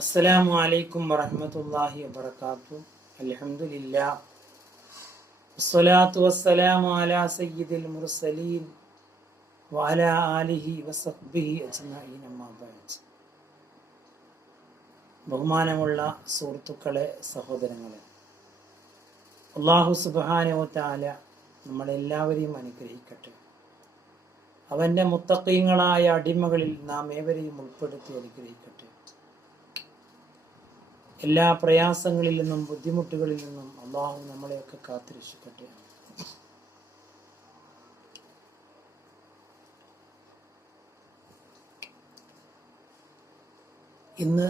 അസ്സലാമു അലൈക്കും വറഹ്മത്തുള്ളാഹി വബറകാതുഹു. അൽഹംദുലില്ലാഹ് വസ്സലാത്തു വസ്സലാമു അലാ സയ്യിദിൽ മുർസലീൻ വഅലാ ആലിഹി വസഹ്ബിഹി അജ്മഈൻ. അമ്മാ ബഅദ്. ബഹുമാനമുള്ള സുഹൃത്തുക്കളെ, സഹോദരങ്ങളെ, അല്ലാഹു സുബ്ഹാനഹു വ തആല നമ്മളെല്ലാവരെയും അനുഗ്രഹിക്കട്ടെ. അവന്റെ മുത്തഖീങ്ങളായ അടിമകളിൽ നാം ഏവരെയും ഉൾപ്പെടുത്തി അനുഗ്രഹിക്കട്ടെ. എല്ലാ പ്രയാസങ്ങളിൽ നിന്നും ബുദ്ധിമുട്ടുകളിൽ നിന്നും അള്ളാഹു നമ്മളെയൊക്കെ കാത്തുരക്ഷിക്കട്ടെ. ഇന്ന്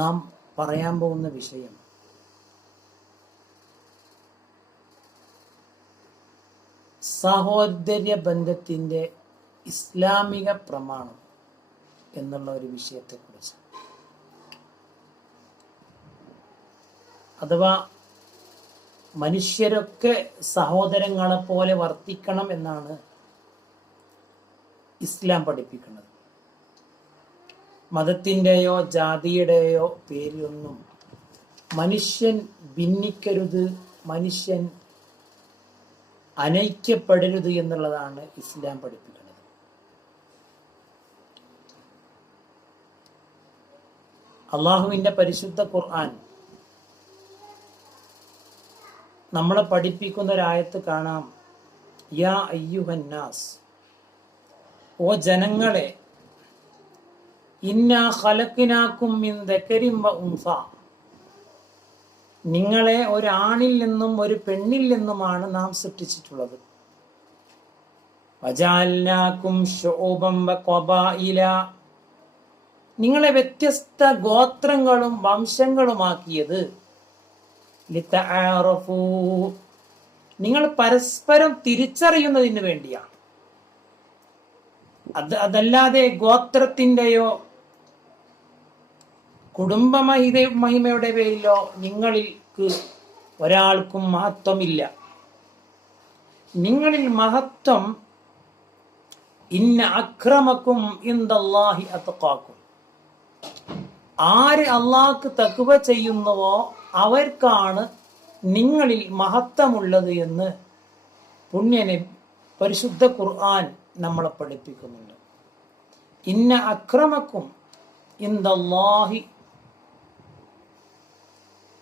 നാം പറയാൻ പോകുന്ന വിഷയം സഹോദര്യ ബന്ധത്തിന്റെ ഇസ്ലാമിക പ്രമാണം എന്നുള്ള ഒരു വിഷയത്തെക്കുറിച്ച്. അഥവാ മനുഷ്യരൊക്കെ സഹോദരങ്ങളെ പോലെ വർത്തിക്കണം എന്നാണ് ഇസ്ലാം പഠിപ്പിക്കുന്നത്. മതത്തിൻ്റെയോ ജാതിയുടെയോ പേരിലൊന്നും മനുഷ്യൻ ഭിന്നിക്കരുത്, മനുഷ്യൻ അനൈക്യപ്പെടരുത് എന്നുള്ളതാണ് ഇസ്ലാം പഠിപ്പിക്കുന്നത്. അള്ളാഹുവിൻ്റെ പരിശുദ്ധ ഖുർആൻ നമ്മളെ പഠിപ്പിക്കുന്ന ഒരായത്ത് കാണാം. യാ അയ്യുഹന്നാസ്, ഓ ജനങ്ങളെ, ഇന്നാ ഖലഖ്നാകും മിൻ ദക്കരിൻ വ ഉൻസ, നിങ്ങളെ ഒരാണിൽ നിന്നും ഒരു പെണ്ണിൽ നിന്നുമാണ് നാം സൃഷ്ടിച്ചിട്ടുള്ളത്. വജഅൽനാകും ശുഉബൻ വ ഖബായില, നിങ്ങളെ വ്യത്യസ്ത ഗോത്രങ്ങളും വംശങ്ങളുമാക്കിയത് ലിതആറഫൂ, നിങ്ങൾ പരസ്പരം തിരിച്ചറിയുന്നതിന് വേണ്ടിയാണ്. അതല്ലാതെ ഗോത്രത്തിൻ്റെയോ കുടുംബ മഹിമയുടെ പേരിലോ നിങ്ങൾക്ക് ഒരാൾക്കും മഹത്വമില്ല. നിങ്ങളിൽ മഹത്വം ഇന്ന അക്രമക്കും ഇൻദല്ലാഹി അത്ഖാക്കും, ആര് അള്ളാഹ്ക്ക് തഖ്വ ചെയ്യുന്നുവോ അവർക്കാണ് നിങ്ങളിൽ മഹത്വമുള്ളത് എന്ന് പുണ്യനെ പരിശുദ്ധ ഖുർആൻ നമ്മളെ പഠിപ്പിക്കുന്നുണ്ട്. ഇന്ന അക്രമക്കും ഇൻദല്ലാഹി,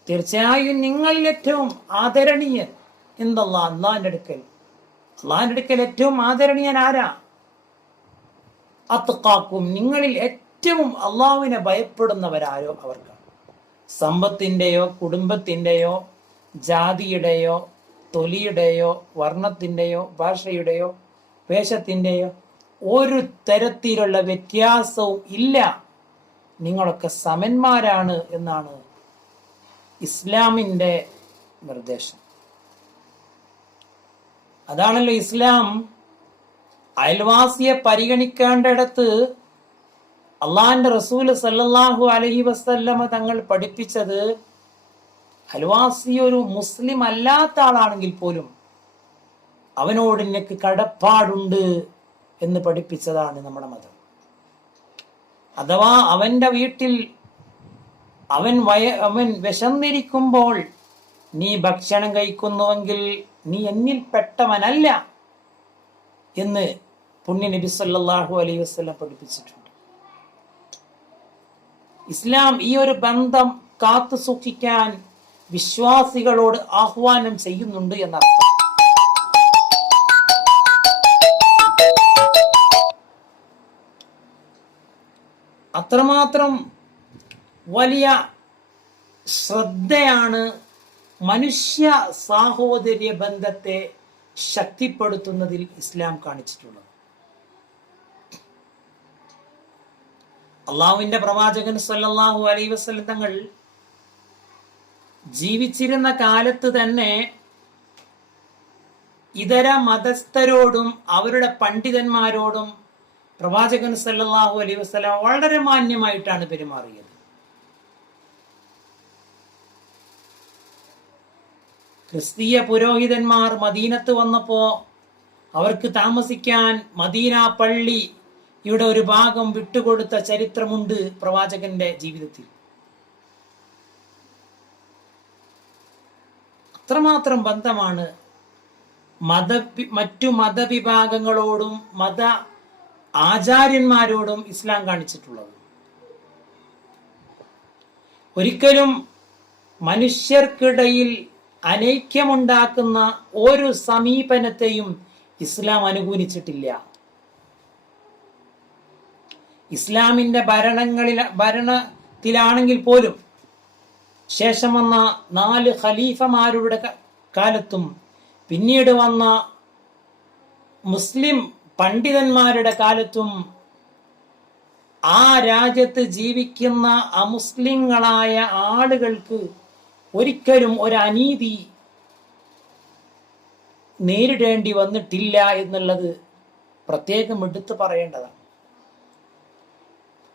തീർച്ചയായും നിങ്ങളിൽ ഏറ്റവും ആദരണീയൻ ഇൻദല്ലാഹ്, അള്ളാഹിന്റെ അടുക്കൽ ഏറ്റവും ആദരണീയൻ ആരാ? അത്ഖാക്കും, നിങ്ങളിൽ ഏറ്റവും അള്ളാഹുവിനെ ഭയപ്പെടുന്നവരാരോ അവർക്കാണ്. സമ്പത്തിൻ്റെയോ കുടുംബത്തിൻ്റെയോ ജാതിയുടെയോ തൊലിയുടെയോ വർണ്ണത്തിൻ്റെയോ ഭാഷയുടെയോ വേഷത്തിൻ്റെയോ ഒരു തരത്തിലുള്ള വ്യത്യാസവും ഇല്ല, നിങ്ങളൊക്കെ സമന്മാരാണ് എന്നാണ് ഇസ്ലാമിൻ്റെ നിർദ്ദേശം. അതാണല്ലോ ഇസ്ലാം അയൽവാസിയെ പരിഗണിക്കേണ്ടിടത്ത് അള്ളാഹിന്റെ റസൂല് സല്ലല്ലാഹു അലൈഹി വസല്ലമ തങ്ങൾ പഠിപ്പിച്ചത്, അയൽവാസി ഒരു മുസ്ലിം അല്ലാത്ത ആളാണെങ്കിൽ പോലും അവനോട് നിനക്ക് കടപ്പാടുണ്ട് എന്ന് പഠിപ്പിച്ചതാണ് നമ്മുടെ മതം. അഥവാ അവന്റെ വീട്ടിൽ അവൻ വിശന്നിരിക്കുമ്പോൾ നീ ഭക്ഷണം കഴിക്കുന്നുവെങ്കിൽ നീ എന്നിൽ പെട്ടവനല്ല എന്ന് പുണ്യ നബി സല്ലല്ലാഹു അലൈഹി വസല്ലം പഠിപ്പിച്ചിട്ടുണ്ട്. ഇസ്ലാം ഈ ഒരു ബന്ധം കാത്തു സൂക്ഷിക്കാൻ വിശ്വാസികളോട് ആഹ്വാനം ചെയ്യുന്നുണ്ട് എന്നർത്ഥം. അത്രമാത്രം വലിയ ശ്രദ്ധയാണ് മനുഷ്യ സാഹോദര്യ ബന്ധത്തെ ശക്തിപ്പെടുത്തുന്നതിൽ ഇസ്ലാം കാണിച്ചിട്ടുള്ളത്. അള്ളാഹുവിന്റെ പ്രവാചകൻ സല്ലല്ലാഹു അലൈഹി വസല്ലം തങ്ങൾ ജീവിച്ചിരുന്ന കാലത്ത് തന്നെ ഇതര മതസ്ഥരോടും അവരുടെ പണ്ഡിതന്മാരോടും പ്രവാചകൻ സല്ലല്ലാഹു അലൈഹി വസല്ലം വളരെ മാന്യമായിട്ടാണ് പെരുമാറിയത്. ക്രിസ്തീയ പുരോഹിതന്മാർ മദീനത്ത് വന്നപ്പോ അവർക്ക് താമസിക്കാൻ മദീന പള്ളി ഇവിടെ ഒരു ഭാഗം വിട്ടുകൊടുത്ത ചരിത്രമുണ്ട് പ്രവാചകന്റെ ജീവിതത്തിൽ. അത്രമാത്രം ബന്ധമാണ് മറ്റു മതവിഭാഗങ്ങളോടും മത ആചാര്യന്മാരോടും ഇസ്ലാം കാണിച്ചിട്ടുള്ളത്. ഒരിക്കലും മനുഷ്യർക്കിടയിൽ അനൈക്യമുണ്ടാക്കുന്ന ഒരു സമീപനത്തെയും ഇസ്ലാം അനുകൂലിച്ചിട്ടില്ല. ഇസ്ലാമിന്റെ ഭരണത്തിലാണെങ്കിൽ പോലും ശേഷം വന്ന 4 ഖലീഫമാരുടെ കാലത്തും പിന്നീട് വന്ന മുസ്ലിം പണ്ഡിതന്മാരുടെ കാലത്തും ആ രാജ്യത്ത് ജീവിക്കുന്ന അമുസ്ലിങ്ങളായ ആളുകൾക്ക് ഒരിക്കലും ഒരു അനീതി നേരിടേണ്ടി വന്നിട്ടില്ല എന്നുള്ളത് പ്രത്യേകം എടുത്തു പറയേണ്ടതാണ്.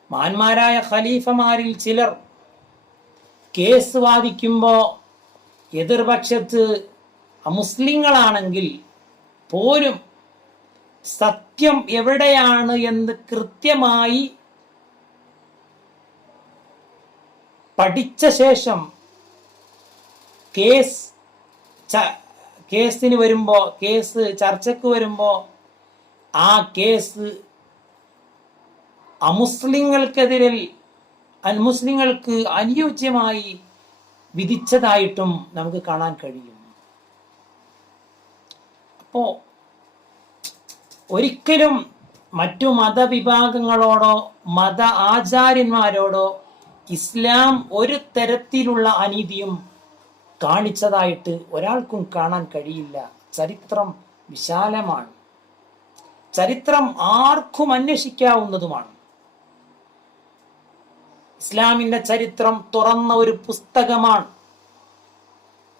മഹാന്മാരായ ഖലീഫമാരിൽ ചിലർ കേസ് വാദിക്കുമ്പോൾ എതിർപക്ഷത്ത് അമുസ്ലിങ്ങളാണെങ്കിൽ പോലും സത്യം എവിടെയാണ് എന്ന് കൃത്യമായി പഠിച്ച ശേഷം കേസിന് വരുമ്പോ, കേസ് ചർച്ചയ്ക്ക് വരുമ്പോ ആ കേസ് അമുസ്ലിങ്ങൾക്ക് അനുയോജ്യമായി വിധിച്ചതായിട്ടും നമുക്ക് കാണാൻ കഴിയും. അപ്പോ ഒരിക്കലും മറ്റു മതവിഭാഗങ്ങളോടോ മത ആചാര്യന്മാരോടോ ഇസ്ലാം ഒരു തരത്തിലുള്ള അനീതിയും കാണിച്ചതായിട്ട് ഒരാൾക്കും കാണാൻ കഴിയില്ല. ചരിത്രം വിശാലമാണ്, ചരിത്രം ആർക്കും അന്വേഷിക്കാവുന്നതുമാണ്. ഇസ്ലാമിന്റെ ചരിത്രം തുറന്ന ഒരു പുസ്തകമാണ്.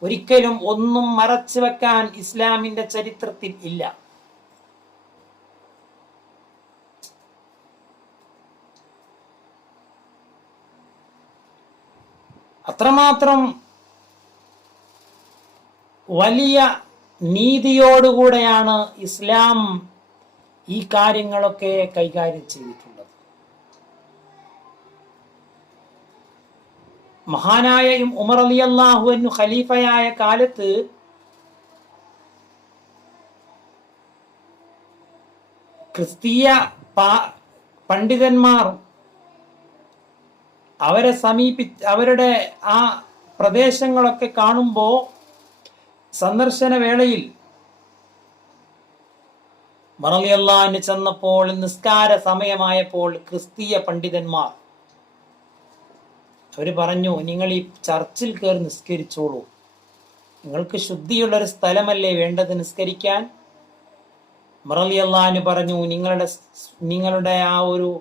ഒരിക്കലും ഒന്നും മറച്ചു വെക്കാൻ ഇസ്ലാമിന്റെ ചരിത്രത്തിൽ ഇല്ല. അത്രമാത്രം വലിയ നീതിയോടുകൂടെയാണ് ഇസ്ലാം ഈ കാര്യങ്ങളൊക്കെ കൈകാര്യം ചെയ്തിട്ടുള്ളത്. മഹാനായ ഉമർ റളിയല്ലാഹു അൻഹു ഖലീഫയായ കാലത്ത് ക്രിസ്തീയ പണ്ഡിതന്മാർ അവരുടെ ആ പ്രദേശങ്ങളൊക്കെ കാണുമ്പോൾ സന്ദർശന വേളയിൽ ഉമർ റളിയല്ലാഹു അൻഹു ചെന്നപ്പോൾ നിസ്കാര സമയമായപ്പോൾ ക്രിസ്തീയ പണ്ഡിതന്മാർ അവര് പറഞ്ഞു, നിങ്ങൾ ഈ ചർച്ചിൽ കയറി നിസ്കരിച്ചോളൂ, നിങ്ങൾക്ക് ശുദ്ധിയുള്ളൊരു സ്ഥലമല്ലേ വേണ്ടത് നിസ്കരിക്കാൻ. ഉമർ റളിയല്ലാഹു അൻഹു പറഞ്ഞു, നിങ്ങളുടെ ആ ഒരു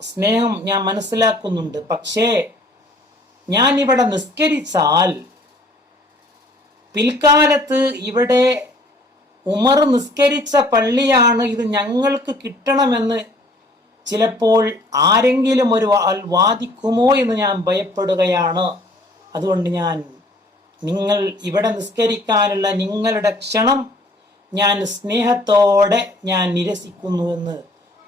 സ്നേഹം ഞാൻ മനസ്സിലാക്കുന്നുണ്ട്, പക്ഷേ ഞാൻ ഇവിടെ നിസ്കരിച്ചാൽ പിൽക്കാലത്ത് ഇവിടെ ഉമർ നിസ്കരിച്ച പള്ളിയാണ്, ഇത് ഞങ്ങൾക്ക് കിട്ടണമെന്ന് ചിലപ്പോൾ ആരെങ്കിലും ഒരു വാദിക്കുമോ എന്ന് ഞാൻ ഭയപ്പെടുകയാണ്. അതുകൊണ്ട് നിങ്ങൾ ഇവിടെ നിസ്കരിക്കാനുള്ള നിങ്ങളുടെ ക്ഷണം ഞാൻ സ്നേഹത്തോടെ ഞാൻ നിരസിക്കുന്നു എന്ന്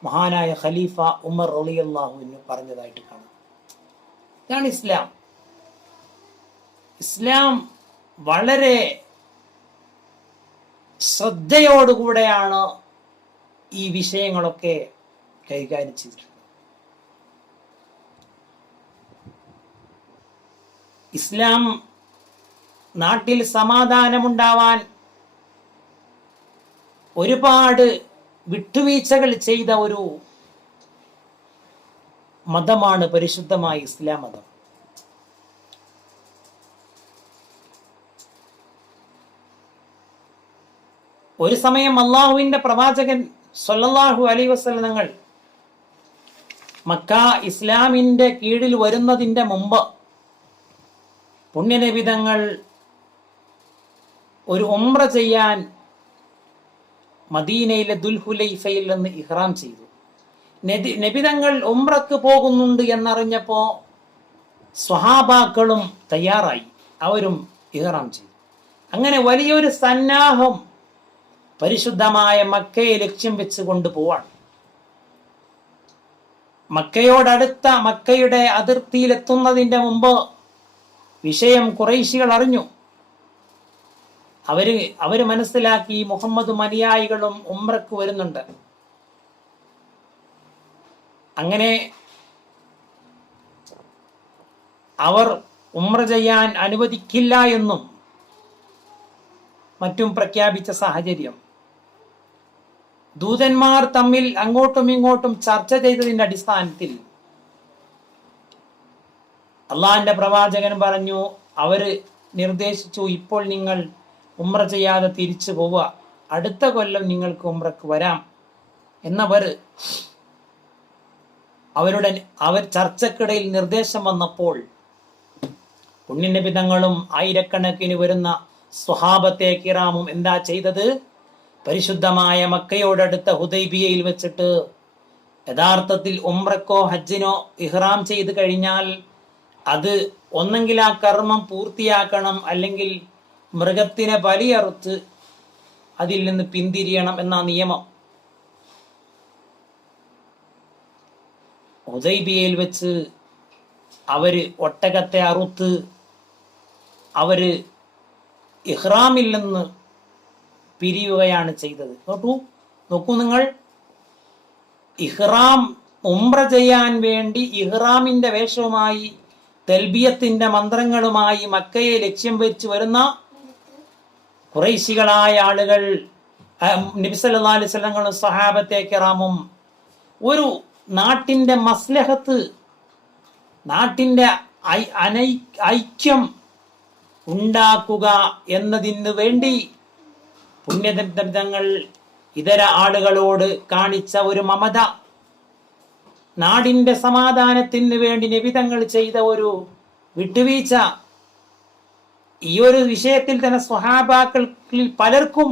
മഹാനായ ഖലീഫ ഉമർ റളിയല്ലാഹു അൻഹു പറഞ്ഞതായിട്ട് കാണാം. ഇതാണ് ഇസ്ലാം. ഇസ്ലാം വളരെ ശ്രദ്ധയോടുകൂടെയാണ് ഈ വിഷയങ്ങളൊക്കെ കൈകാര്യം ചെയ്തിട്ടുള്ളത്. ഇസ്ലാം നാട്ടിൽ സമാധാനമുണ്ടാവാൻ ഒരുപാട് വിട്ടുവീഴ്ചകൾ ചെയ്ത ഒരു മതമാണ് പരിശുദ്ധമായ ഇസ്ലാം മതം. ഒരു സമയം അള്ളാഹുവിന്റെ പ്രവാചകൻ സ്വല്ലല്ലാഹു അലൈഹി വസല്ലം തങ്ങൾ മക്ക ഇസ്ലാമിന്റെ കീഴിൽ വരുന്നതിന്റെ മുമ്പ് പുണ്യനബി തങ്ങൾ ഒരു ഉംറ ചെയ്യാൻ മദീനയിലെ ദുൽഹുലൈഫയിൽ നിന്ന് ഇഹ്റാം ചെയ്തു. നബി തങ്ങൾ ഉംറക്ക് പോകുന്നുണ്ട് എന്നറിഞ്ഞപ്പോ സ്വഹാബാക്കളും തയ്യാറായി, അവരും ഇഹ്റാം ചെയ്തു. അങ്ങനെ വലിയൊരു സന്നാഹം പരിശുദ്ധമായ മക്കയെ ലക്ഷ്യം വെച്ച് കൊണ്ടുപോവാണ്. മക്കയോടടുത്ത മക്കയുടെ അതിർത്തിയിലെത്തുന്നതിന്റെ മുമ്പ് വിഷയം ഖുറൈശികൾ അറിഞ്ഞു. അവര് മനസ്സിലാക്കി മുഹമ്മദും അനുയായികളും ഉംറക്ക് വരുന്നുണ്ട്. അങ്ങനെ അവർ ഉംറ ചെയ്യാൻ അനുവദിക്കില്ല എന്നും മറ്റും പ്രഖ്യാപിച്ച സാഹചര്യം ദൂതന്മാർ തമ്മിൽ അങ്ങോട്ടും ഇങ്ങോട്ടും ചർച്ച ചെയ്തതിന്റെ അടിസ്ഥാനത്തിൽ അള്ളാഹിന്റെ പ്രവാചകൻ പറഞ്ഞു, അവര് നിർദ്ദേശിച്ചു, ഇപ്പോൾ നിങ്ങൾ ഉംറ ചെയ്യാതെ തിരിച്ചു പോവുക, അടുത്ത കൊല്ലം നിങ്ങൾക്ക് ഉംറക്ക് വരാം അവർ ചർച്ചക്കിടയിൽ നിർദ്ദേശം വന്നപ്പോൾ പുണ്യനബി തങ്ങളും ആയിരക്കണക്കിന് വരുന്ന സ്വഹാബത്തെ കിറാമും എന്താ ചെയ്തത്? പരിശുദ്ധമായ മക്കയോടടുത്ത ഹുദൈബിയയിൽ വെച്ചിട്ട് യഥാർത്ഥത്തിൽ ഉംറക്കോ ഹജ്ജിനോ ഇഹ്റാം ചെയ്ത് കഴിഞ്ഞാൽ അത് ഒന്നെങ്കിൽ ആ കർമ്മം പൂർത്തിയാക്കണം, അല്ലെങ്കിൽ മൃഗത്തിനെ ബലിയറുത്ത് അതിൽ നിന്ന് പിന്തിരിയണം എന്ന നിയമം. ഹുദൈബിയയിൽ വെച്ച് അവര് ഒട്ടകത്തെ അറുത്ത് അവര് ഇഹ്റാമിൽ നിന്ന് പിരിയുകയാണ് ചെയ്തത്. നോക്കൂ നിങ്ങൾ, ഇഹ്റാം ഉംറ ചെയ്യാൻ വേണ്ടി ഇഹ്റാമിന്റെ വേഷവുമായി തൽബിയത്തിന്റെ മന്ത്രങ്ങളുമായി മക്കയെ ലക്ഷ്യം വെച്ച് വരുന്ന ഖുറൈശികളായ ആളുകൾ നബി സല്ലല്ലാഹു അലൈഹി വസല്ലം സ്വഹാബത്തെ കിറാമും ഒരു നാട്ടിന്റെ മസ്ലഹത്ത്, നാട്ടിന്റെ ഐക്യം ഉണ്ടാക്കുക എന്നതിന് വേണ്ടി പുണ്യതങ്ങൾ ഇതര ആളുകളോട് കാണിച്ച ഒരു മമത, നാടിന്റെ സമാധാനത്തിന് വേണ്ടി നബിതങ്ങൾ ചെയ്ത ഒരു വിട്ടുവീഴ്ച, ഈ ഒരു വിഷയത്തിൽ തന്നെ സ്വഹാബാക്കളിൽ പലർക്കും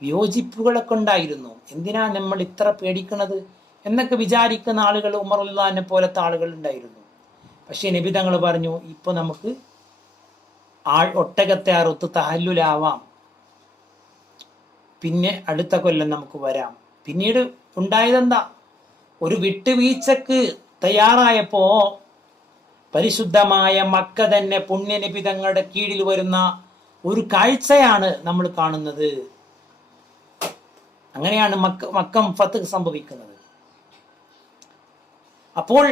വിയോജിപ്പുകളൊക്കെ ഉണ്ടായിരുന്നു. എന്തിനാ നമ്മൾ ഇത്ര പേടിക്കുന്നത് എന്നൊക്കെ വിചാരിക്കുന്ന ആളുകൾ ഉമർ റളിയല്ലാഹു പോലത്തെ ആളുകൾ ഉണ്ടായിരുന്നു. പക്ഷെ നബിതങ്ങൾ പറഞ്ഞു, ഇപ്പൊ നമുക്ക് ഒട്ടകത്തെ അറുത്ത് തഹല്ലുലാവാം, പിന്നെ അടുത്ത കൊല്ലം നമുക്ക് വരാം. പിന്നീട് ഉണ്ടായതെന്താ? ഒരു വിട്ടുവീഴ്ചക്ക് തയ്യാറായപ്പോ പരിശുദ്ധമായ മക്ക തന്നെ പുണ്യനബി തങ്ങളുടെ കീഴിൽ വരുന്ന ഒരു കാഴ്ചയാണ് നമ്മൾ കാണുന്നത്. അങ്ങനെയാണ് മക്കം ഫത്ഹ് സംഭവിക്കുന്നത്. അപ്പോൾ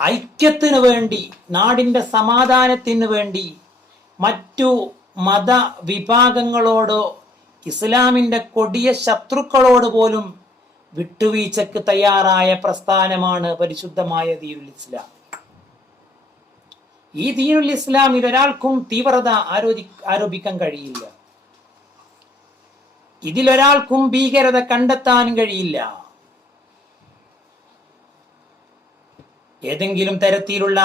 ഐക്യത്തിന് വേണ്ടി, നാടിന്റെ സമാധാനത്തിന് വേണ്ടി മറ്റു മത വിഭാഗങ്ങളോടോ ഇസ്ലാമിന്റെ കൊടിയ ശത്രുക്കളോട് പോലും വിട്ടുവീഴ്ചക്ക് തയ്യാറായ പ്രസ്ഥാനമാണ് പരിശുദ്ധമായ ദീനുൽ ഇസ്ലാം. ഈ ദീനുൽ ഇസ്ലാമിൽ ഒരാൾക്കും തീവ്രത ആരോപിക്കാൻ കഴിയില്ല. ഇതിലൊരാൾക്കും ഭീകരത കണ്ടെത്താനും കഴിയില്ല. ഏതെങ്കിലും തരത്തിലുള്ള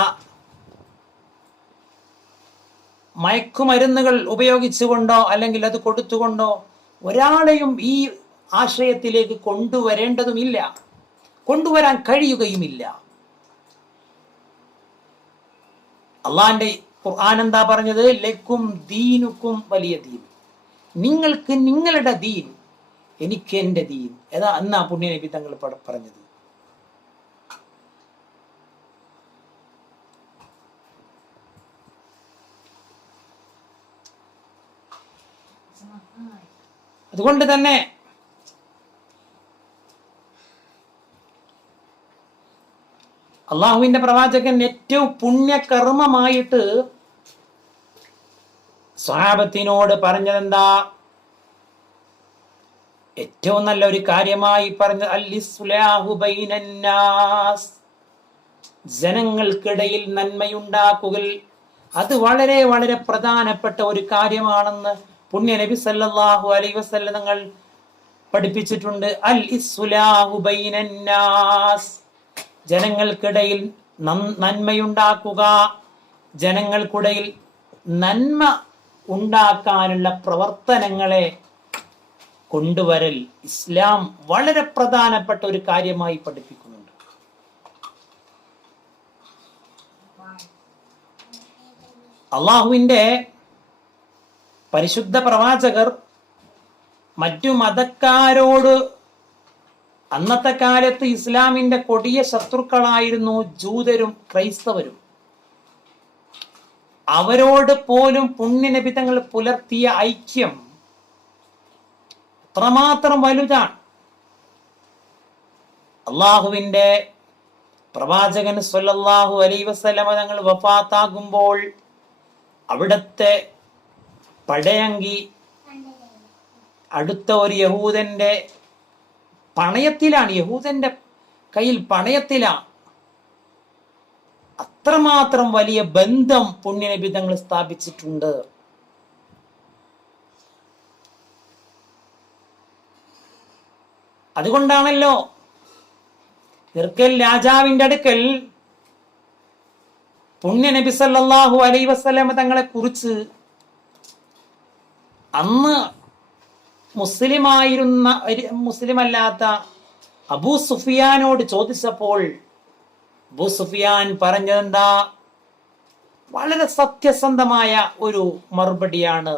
മയക്കുമരുന്നുകൾ ഉപയോഗിച്ചുകൊണ്ടോ അല്ലെങ്കിൽ അത് കൊടുത്തുകൊണ്ടോ ഒരാളെയും ഈ ആശയത്തിലേക്ക് കൊണ്ടുവരേണ്ടതുമില്ല, കൊണ്ടുവരാൻ കഴിയുകയുമില്ല. അള്ളാന്റെ ഖുർആൻ എന്താ പറഞ്ഞത്? ലക്കും ദീനുക്കും വലിയ ദീൻ, നിങ്ങൾക്ക് നിങ്ങളുടെ ദീൻ, എനിക്ക് എന്റെ ദീൻ. എന്നാ പുണ്യനബി തങ്ങൾ പറഞ്ഞത്. അതുകൊണ്ട് തന്നെ അള്ളാഹുവിന്റെ പ്രവാചകൻ ഏറ്റവും പുണ്യകർമ്മമായിട്ട് സ്വഹാബത്തിനോട് പറഞ്ഞതെന്താ? ഏറ്റവും നല്ല ഒരു കാര്യമായി പറഞ്ഞത് അൽ-ഇസ്ലാഹു ബൈനന്നാസ്, ജനങ്ങൾക്കിടയിൽ നന്മയുണ്ടാക്കുക. അത് വളരെ വളരെ പ്രധാനപ്പെട്ട ഒരു കാര്യമാണെന്ന് പുണ്യ നബി സല്ലല്ലാഹു അലൈഹി വസല്ലം തങ്ങൾ പഠിപ്പിച്ചിട്ടുണ്ട്. അൽ-ഇസ്ലാഹു ബൈനന്നാസ്, ജനങ്ങൾക്കിടയിൽ നന്മയുണ്ടാക്കുക, ജനങ്ങൾക്കിടയിൽ നന്മ ഉണ്ടാക്കാനുള്ള പ്രവർത്തനങ്ങളെ കൊണ്ടുവരൽ ഇസ്ലാം വളരെ പ്രധാനപ്പെട്ട ഒരു കാര്യമായി പഠിപ്പിക്കുന്നുണ്ട്. അള്ളാഹുവിന്റെ പരിശുദ്ധ പ്രവാചകർ മറ്റു മതക്കാരോട്, അന്നത്തെ കാലത്ത് ഇസ്ലാമിന്റെ കൊടിയ ശത്രുക്കളായിരുന്നു ജൂതരും ക്രൈസ്തവരും. അവരോട് പോലും പുണ്യനബി തങ്ങൾ പുലർത്തിയ ഐക്യം അത്രമാത്രം വലുതാണ്. അള്ളാഹുവിന്റെ പ്രവാചകൻ സ്വല്ലല്ലാഹു അലൈഹി വസല്ലമ തങ്ങൾ വഫാത്താകുമ്പോൾ അവിടത്തെ പടയങ്കി അടുത്ത ഒരു യഹൂദന്റെ പണയത്തിലാണ്, യഹൂദന്റെ കയ്യിൽ പണയത്തിലാണ്. അത്രമാത്രം വലിയ ബന്ധം പുണ്യനബി തങ്ങൾ സ്ഥാപിച്ചിട്ടുണ്ട്. അതുകൊണ്ടാണല്ലോ ഇർക്കൽ രാജാവിന്റെ അടുക്കൽ പുണ്യനബി സല്ലല്ലാഹു അലൈഹി വസല്ലമ തങ്ങളെ കുറിച്ച് അന്ന് മുസ്ലിമല്ലാത്ത അബൂ സുഫിയാനോട് ചോദിച്ചപ്പോൾ അബൂ സുഫിയാൻ പറഞ്ഞതെന്താ? വളരെ സത്യസന്ധമായ ഒരു മറുപടിയാണ്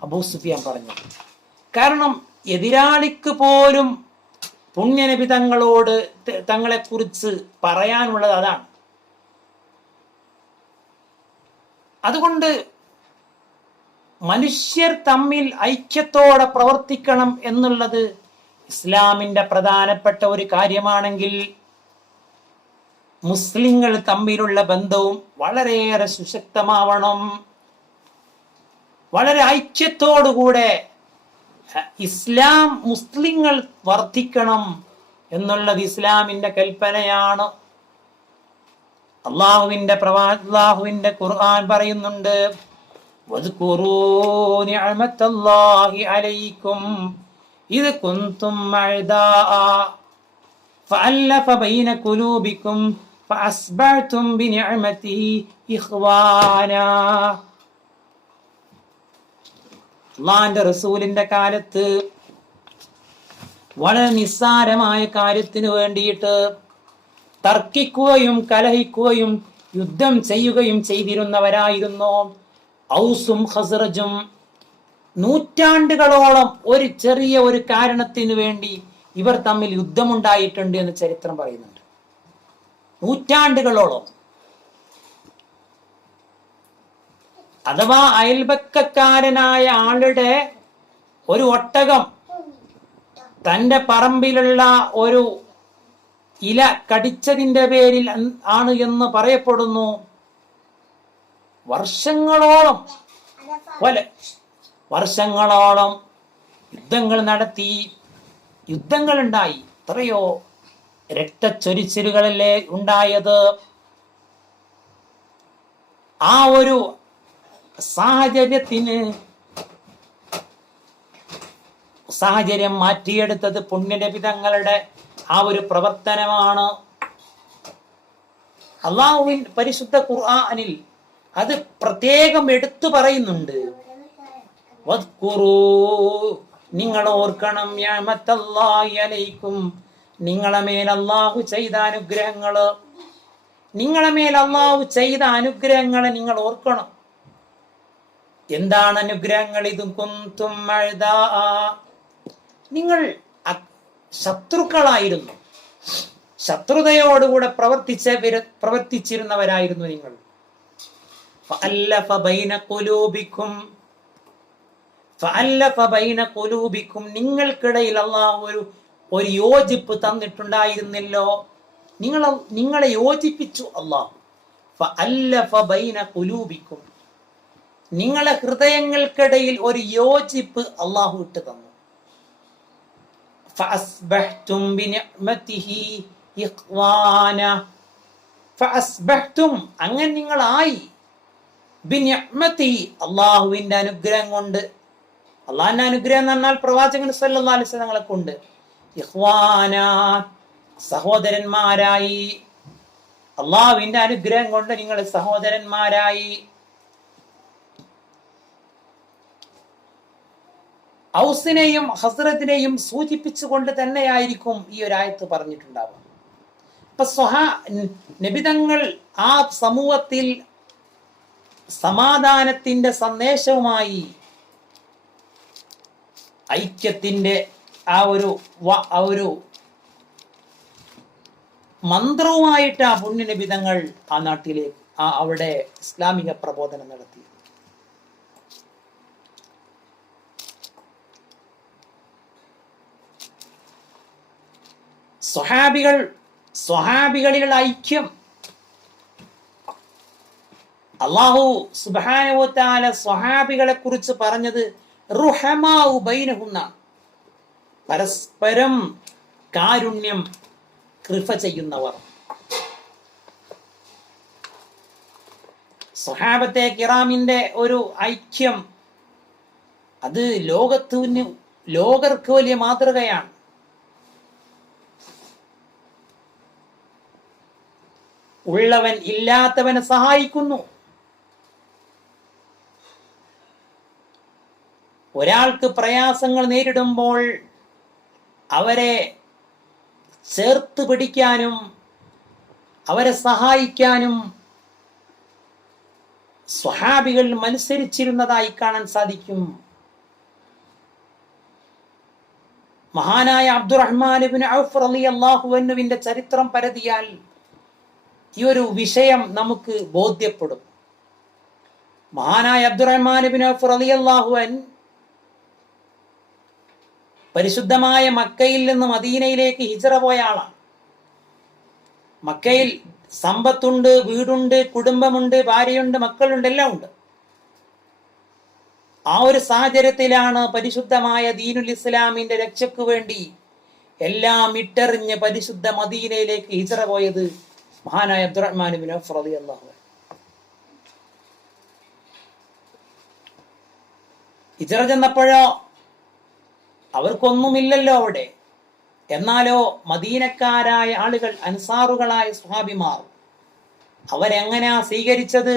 അബൂ സുഫിയാൻ പറഞ്ഞത്. കാരണം എതിരാളിക്ക് പോലും പുണ്യനബി തങ്ങളോട് തങ്ങളെ കുറിച്ച് പറയാനുള്ളത് അതാണ്. അതുകൊണ്ട് മനുഷ്യർ തമ്മിൽ ഐക്യത്തോടെ പ്രവർത്തിക്കണം എന്നുള്ളത് ഇസ്ലാമിന്റെ പ്രധാനപ്പെട്ട ഒരു കാര്യമാണെങ്കിൽ മുസ്ലിങ്ങൾ തമ്മിലുള്ള ബന്ധവും വളരെയേറെ സുശക്തമാവണം. വളരെ ഐക്യത്തോടുകൂടെ മുസ്ലിങ്ങൾ വർദ്ധിക്കണം എന്നുള്ളത് ഇസ്ലാമിന്റെ കൽപ്പനയാണ്. അള്ളാഹുവിന്റെ ഖുർആൻ പറയുന്നുണ്ട്, വദ്കുറൂ നിഅമത്തല്ലാഹി അലൈക്കും ഇദ് കുൻതും അഅദാഅ ഫഅല്ലഫ ബൈന ഖുലൂബിക്കും ഫഅസ്ബഅ്തും ബിനിഅമതിഹി ഇഖ്വാനാ. അള്ളാന്റെ റസൂലിന്റെ കാലത്ത് വളരെ നിസ്സാരമായ കാര്യത്തിന് വേണ്ടിയിട്ട് തർക്കിക്കുകയും കലഹിക്കുകയും യുദ്ധം ചെയ്യുകയും ചെയ്തിരുന്നവരായിരുന്നു ഔസും ഖസ്റജും. നൂറ്റാണ്ടുകളോളം ഒരു ചെറിയ ഒരു കാരണത്തിന് വേണ്ടി ഇവർ തമ്മിൽ യുദ്ധമുണ്ടായിട്ടുണ്ട് എന്ന് ചരിത്രം പറയുന്നുണ്ട്. നൂറ്റാണ്ടുകളോളം. അഥവാ അയൽപക്കക്കാരനായ ആളുടെ ഒരു ഒട്ടകം തന്റെ പറമ്പിലുള്ള ഒരു ഇല കടിച്ചതിന്റെ പേരിൽ ആണ് എന്ന് പറയപ്പെടുന്നു. വർഷങ്ങളോളം യുദ്ധങ്ങൾ നടത്തി, യുദ്ധങ്ങൾ ഉണ്ടായി. എത്രയോ രക്തച്ചൊരിച്ചിലുകളല്ലേ ഉണ്ടായത്. ആ ഒരു സാഹചര്യം മാറ്റിയെടുത്തത് പുണ്യനബി തങ്ങളുടെ ആ ഒരു പ്രവർത്തനമാണ്. അള്ളാഹുവിൻ പരിശുദ്ധ ഖുർആനിൽ അത് പ്രത്യേകം എടുത്തു പറയുന്നുണ്ട്. വദ്കുറൂ, നിങ്ങൾ ഓർക്കണം, നിഅമത്തല്ലാഹി അലൈക്കും, നിങ്ങളെ മേൽ അള്ളാഹു ചെയ്ത അനുഗ്രഹങ്ങളെ നിങ്ങൾ ഓർക്കണം. എന്താണ് അനുഗ്രഹങ്ങൾ? ഇതും കുന്തും അഅദാഅ, നിങ്ങൾ ശത്രുക്കളായിരുന്നു, ശത്രുതയോടുകൂടെ പ്രവർത്തിച്ചിരുന്നവരായിരുന്നു നിങ്ങൾ. ഫഅല്ലഫ ബൈന ഖുലൂബിക്കും, നിങ്ങൾക്കിടയിൽ അല്ലാഹു ഒരു യോജിപ്പ് തന്നിട്ടുണ്ടായിരുന്നില്ലോ, നിങ്ങളെ യോജിപ്പിച്ചു അല്ലാഹു. ഫഅല്ലഫ ബൈന ഖുലൂബിക്കും, നിങ്ങളെ ഹൃദയങ്ങൾക്കിടയിൽ ഒരു യോജിപ്പ് അല്ലാഹു ഇട്ട് തന്നു. ഫഅസ്ബഹ്തും ബിനിഅമതിഹി ഇഖ്വാന, ഫഅസ്ബഹ്തും, അങ്ങനെ നിങ്ങളായി, ബിനിഅമതിഹി, അല്ലാഹുവിന്റെ അനുഗ്രഹം കൊണ്ട്. അള്ളാഹിന്റെ അനുഗ്രഹം എന്ന് പറഞ്ഞാൽ പ്രവാചകൻ സല്ലല്ലാഹു അലൈഹി വസല്ലം തങ്ങളെ കൊണ്ട്. ഇഖ്വാന, സഹോദരന്മാരായി. അള്ളാഹുവിന്റെ അനുഗ്രഹം കൊണ്ട് നിങ്ങൾ സഹോദരന്മാരായി. ഔസിനെയും ഹസ്റത്തിനെയും സൂചിപ്പിച്ചുകൊണ്ട് തന്നെയായിരിക്കും ഈ ഒരു ആയത്ത് പറഞ്ഞിട്ടുണ്ടാവുക. അപ്പൊ നബിതങ്ങൾ ആ സമൂഹത്തിൽ സമാധാനത്തിന്റെ സന്ദേശവുമായി, ഐക്യത്തിന്റെ ആ ഒരു മന്ത്രവുമായിട്ട് ആ പുണ്യനബിതങ്ങൾ അവിടെ ഇസ്ലാമിക പ്രബോധനം നടത്തി. സ്വഹാബികളിലുള്ള ഐക്യം അല്ലാഹു സുബ്ഹാനഹു വ തആല സ്വഹാബികളെ കുറിച്ച് പറഞ്ഞത് റുഹമാഉ ബൈനഹും, പരസ്പരം കാരുണ്യം കൃപ ചെയ്യുന്നവർ. സ്വഹാബത്തെ കിറാമിന്റെ ഒരു ഐക്യം അത് ലോകർക്ക് വലിയ മാതൃകയാണ്. ഉള്ളവൻ ഇല്ലാത്തവനെ സഹായിക്കുന്നു. ഒരാൾക്ക് പ്രയാസങ്ങൾ നേരിടുമ്പോൾ അവരെ ചേർത്ത് പിടിക്കാനും അവരെ സഹായിക്കാനും സ്വഹാബികൾ മത്സരിച്ചിരുന്നതായി കാണാൻ സാധിക്കും. മഹാനായ അബ്ദുറഹ്മാൻ ഇബ്നു ഔഫ് റളിയല്ലാഹു അൻഹുവിന്റെ ചരിത്രം പരതിയാൽ ഈ ഒരു വിഷയം നമുക്ക് ബോധ്യപ്പെടും. മഹാനായ അബ്ദുറഹ്മാൻ ഇബ്നു ഔഫ് റളിയല്ലാഹു അൻഹു പരിശുദ്ധമായ മക്കയിൽ നിന്ന് മദീനയിലേക്ക് ഹിജ്റ പോയ ആളാണ്. മക്കയിൽ സമ്പത്തുണ്ട്, വീടുണ്ട്, കുടുംബമുണ്ട്, ഭാര്യയുണ്ട്, മക്കളുണ്ട്, എല്ലാം ഉണ്ട്. ആ ഒരു സാഹചര്യത്തിലാണ് പരിശുദ്ധമായ ദീനുൽ ഇസ്ലാമിന്റെ രക്ഷയ്ക്ക് വേണ്ടി എല്ലാം ഇട്ടെറിഞ്ഞ് പരിശുദ്ധ മദീനയിലേക്ക് ഹിജ്റ പോയത് മഹാനായ അബ്ദുറഹ്മാൻ ഇബ്നു ഔഫ് റളിയല്ലാഹു അൻഹു. ഹിജ്റ ചെന്നപ്പോഴോ അവർക്കൊന്നുമില്ലല്ലോ അവിടെ. എന്നാലോ മദീനക്കാരായ ആളുകൾ, അൻസാറുകളായ സ്വഹാബിമാർ, അവരെങ്ങനെയാ സ്വീകരിച്ചത്?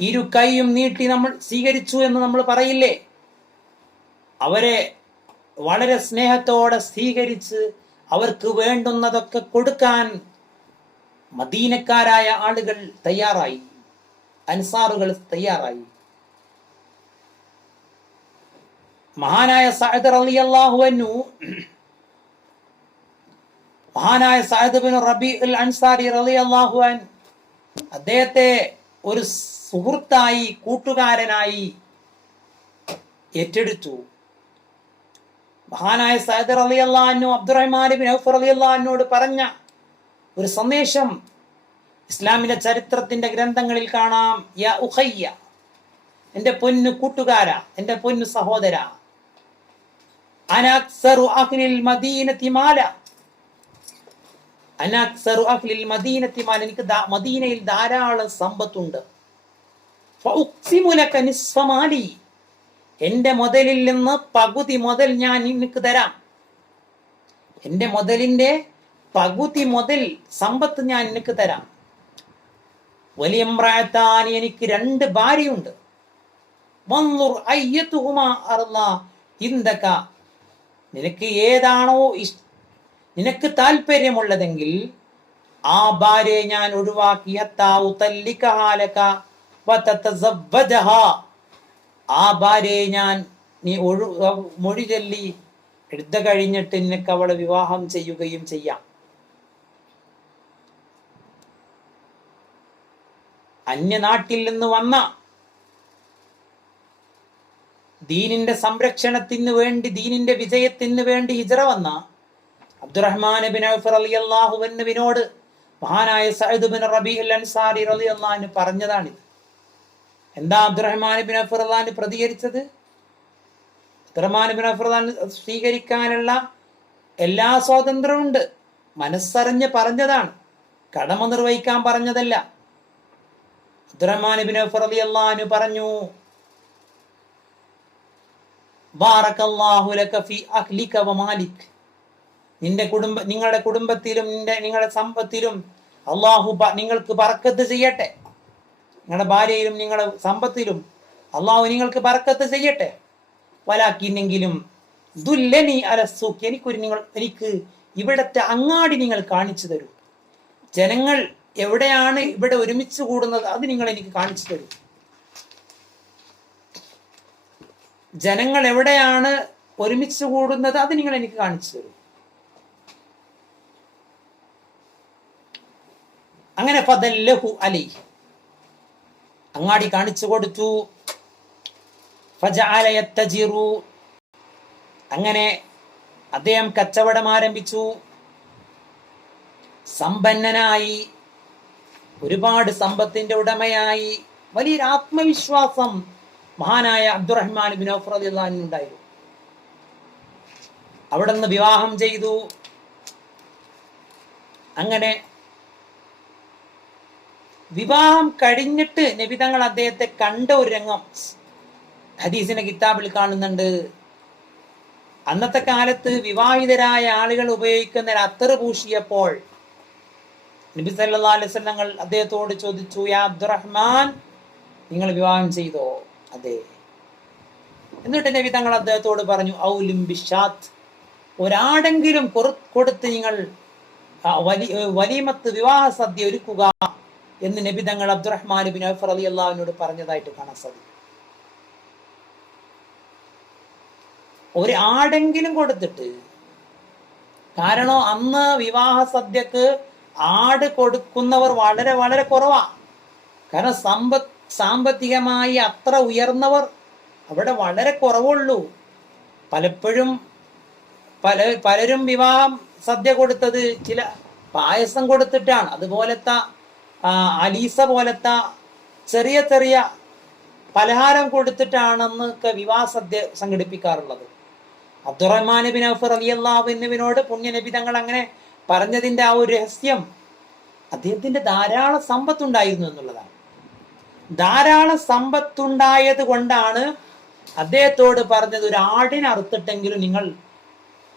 ഇരു കൈയും നീട്ടി നമ്മൾ സ്വീകരിച്ചു എന്ന് നമ്മൾ പറയില്ലേ? അവരെ വളരെ സ്നേഹത്തോടെ സ്വീകരിച്ച് അവർക്ക് വേണ്ടുന്നതൊക്കെ കൊടുക്കാൻ മദീനക്കാരായ ആളുകൾ തയ്യാറായി, അൻസാറുകൾ തയ്യാറായി. മഹാനായ സഅദ് റളിയല്ലാഹു അൻഹു, മഹാനായ സഅദ് ബിൻ റബീഉൽ അൻസാരി റളിയല്ലാഹു അൻഹു അദ്ദേഹത്തെ ഒരു സുഹൃത്തായി, കൂട്ടുകാരനായി ഏറ്റെടുത്തു. മഹാനായ സഅദ് റളിയല്ലാഹു അൻഹു അബ്ദുറഹ്മാൻ ഇബ്നു ഔഫ് റളിയല്ലാഹു അൻഹുവോട് പറഞ്ഞ ഒരു സന്ദേശം ഇസ്ലാമിന്റെ ചരിത്രത്തിന്റെ ഗ്രന്ഥങ്ങളിൽ കാണാം. യാ ഉഖയ്യ, എന്റെ പൊന്നു കൂട്ടുകാര, എന്റെ പൊന്നു സഹോദര, അനക്സറു അഹ്ലിൽ മദീനതി മാല, അനക്സറു അഹ്ലിൽ മദീനതി മാല, എനിക്ക് മദീനയിൽ ധാരാളം സമ്പത്തുണ്ട്. ഫഉഖ്സിമു ലക നിസ്ഫ മാലി, എന്റെ മുതലിൽ നിന്ന് പകുതി മുതൽ ഞാൻ നിനക്ക് തരാം. എന്റെ മുതലിന്റെ പകുതി മുതൽ സമ്പത്ത് ഞാൻ നിനക്ക് തരാം. വലിയമ്രാത്താനി, എനിക്ക് 2 ഭാര്യയുണ്ട്. വൻളുർ അയ്യതുഹുമാ അർളാ ഇൻദക, നിനക്ക് ഏതാണോ നിനക്ക് താല്പര്യമുള്ളതെങ്കിൽ ആ ഭാര്യയെ ഞാൻ ഒഴിവാക്കി, ആ ഭാര്യയെ ഞാൻ നീ മൊഴി ചൊല്ലി എടുത്ത കഴിഞ്ഞിട്ട് നിനക്ക് അവളെ വിവാഹം ചെയ്യുകയും ചെയ്യാം. അന്യനാട്ടിൽ നിന്ന് വന്ന ദീനിന്റെ സംരക്ഷണത്തിന് വേണ്ടി, ദീനിന്റെ വിജയത്തിന് വേണ്ടി ഹിജ്റ വന്ന അബ്ദുറഹ്മാൻ ഇബ്നു ഔഫ് റളിയല്ലാഹു അൻഹുവിനോട് മഹാനായ സഅദ് ബിൻ റബീഉൽ അൻസാരി റളിയല്ലാഹു അൻഹു പറഞ്ഞതാണിത്. എന്താ അബ്ദുറഹ്മാൻ ഇബ്നു ഔഫ് റളിയല്ലാഹു അൻഹു പ്രതികരിച്ചത്? അബ്ദുറഹ്മാൻ ഇബ്നു ഔഫ് റളിയല്ലാഹു അൻഹു സ്വീകരിക്കാനുള്ള എല്ലാ സ്വാതന്ത്ര്യമുണ്ട്. മനസ്സറിഞ്ഞ് പറഞ്ഞതാണ്, കടമ നിർവഹിക്കാൻ പറഞ്ഞതല്ല. അബ്ദുറഹ്മാൻ ഇബ്നു ഔഫ് റളിയല്ലാഹു അൻഹു പറഞ്ഞു, ബാറകല്ലാഹു ലക ഫീ അഹ്ലിക വ മാലിക്, നിങ്ങളുടെ കുടുംബത്തിലും നിങ്ങളുടെ സമ്പത്തിലും അള്ളാഹു നിങ്ങൾക്ക് ബർക്കത്ത് ചെയ്യട്ടെ. നിങ്ങളുടെ ഭാര്യയിലും നിങ്ങളുടെ സമ്പത്തിലും അള്ളാഹു നിങ്ങൾക്ക് ബർക്കത്ത് ചെയ്യട്ടെ. വലാക്കിന്നെങ്കിലും ദുല്ലനി അലസ്സൂഖ്, എനിക്ക് ഇവിടത്തെ അങ്ങാടി നിങ്ങൾ കാണിച്ചു തരൂ. ജനങ്ങൾ എവിടെയാണ് ഇവിടെ ഒരുമിച്ച് കൂടുന്നത് അത് നിങ്ങൾ എനിക്ക് കാണിച്ചു തരൂ. ജനങ്ങൾ എവിടെയാണ് ഒരുമിച്ച് കൂടുന്നത് അത് നിങ്ങൾ എനിക്ക് കാണിച്ചു തരൂ. അങ്ങനെ ഫദല്ലഹു അലൈഹി, അങ്ങാടി കാണിച്ചു കൊടുത്തു. ഫജഅല യത്തജിറു, അങ്ങനെ അദ്ദേഹം കച്ചവടം ആരംഭിച്ചു. സമ്പന്നനായി, ഒരുപാട് സമ്പത്തിന്റെ ഉടമയായി. വലിയൊരു ആത്മവിശ്വാസം മഹാനായ അബ്ദുറഹ്മാൻ ബിൻ ഔഫ് റളിയല്ലാഹു അൻഹു ഉണ്ടായിരുന്നു. അവിടെ നിന്ന് വിവാഹം ചെയ്തു. അങ്ങനെ വിവാഹം കഴിഞ്ഞിട്ട് നബി തങ്ങൾ അദ്ദേഹത്തെ കണ്ട ഒരു രംഗം ഹദീസിന്റെ കിതാബിൽ കാണുന്നുണ്ട്. അന്നത്തെ കാലത്ത് വിവാഹിതരായ ആളുകൾ ഉപയോഗിക്കുന്ന ഒരു അത്തറ് പൂശിയപ്പോൾ നബി സല്ലല്ലാഹു അലൈഹി വസല്ലം അദ്ദേഹത്തോട് ചോദിച്ചു, യാ അബ്ദുറഹ്മാൻ, നിങ്ങൾ വിവാഹം ചെയ്തോ? അതെ. എന്നിട്ട് നബി തങ്ങൾ അദ്ദേഹത്തോട് പറഞ്ഞു, ഔലിം ബിഷാത്ത്, ഒരാടെങ്കിലും കൊടുത്ത് നിങ്ങൾ വലീമത്ത് വിവാഹ സദ്യ ഒരുക്കുക എന്ന് നബി തങ്ങൾ അബ്ദുറഹ്മാൻ ബിൻ ഔഫ് റളിയല്ലാഹു അൻഹുവിനോട് പറഞ്ഞതായിട്ട് കാണാൻ സാധിക്കും. ഒരു ആടെങ്കിലും കൊടുത്തിട്ട്, കാരണം അന്ന് വിവാഹ സദ്യക്ക് ആട് കൊടുക്കുന്നവർ വളരെ വളരെ കുറവാ. കാരണം സാമ്പത്തികമായി അത്ര ഉയർന്നവർ അവിടെ വളരെ കുറവുള്ളൂ. പലപ്പോഴും പലരും വിവാഹം സദ്യ കൊടുത്തത് ചില പായസം കൊടുത്തിട്ടാണ്. അതുപോലത്തെ അലീസ പോലത്തെ ചെറിയ ചെറിയ പലഹാരം കൊടുത്തിട്ടാണെന്നൊക്കെ വിവാഹ സദ്യ സംഘടിപ്പിക്കാറുള്ളത്. അബ്ദുറഹ്മാൻ ബിൻ ഔഫ് റളിയല്ലാഹു അൻഹുവിനോട് പുണ്യ നബി തങ്ങൾ അങ്ങനെ പറഞ്ഞതിന്റെ ആ ഒരു രഹസ്യം അദ്ദേഹത്തിന്റെ ധാരാളം സമ്പത്തുണ്ടായിരുന്നു എന്നുള്ളതാണ്. ധാരാളം സമ്പത്തുണ്ടായത് കൊണ്ടാണ് അദ്ദേഹത്തോട് പറഞ്ഞത്, ഒരു ആടിനെ അറുത്തിട്ടെങ്കിലും നിങ്ങൾ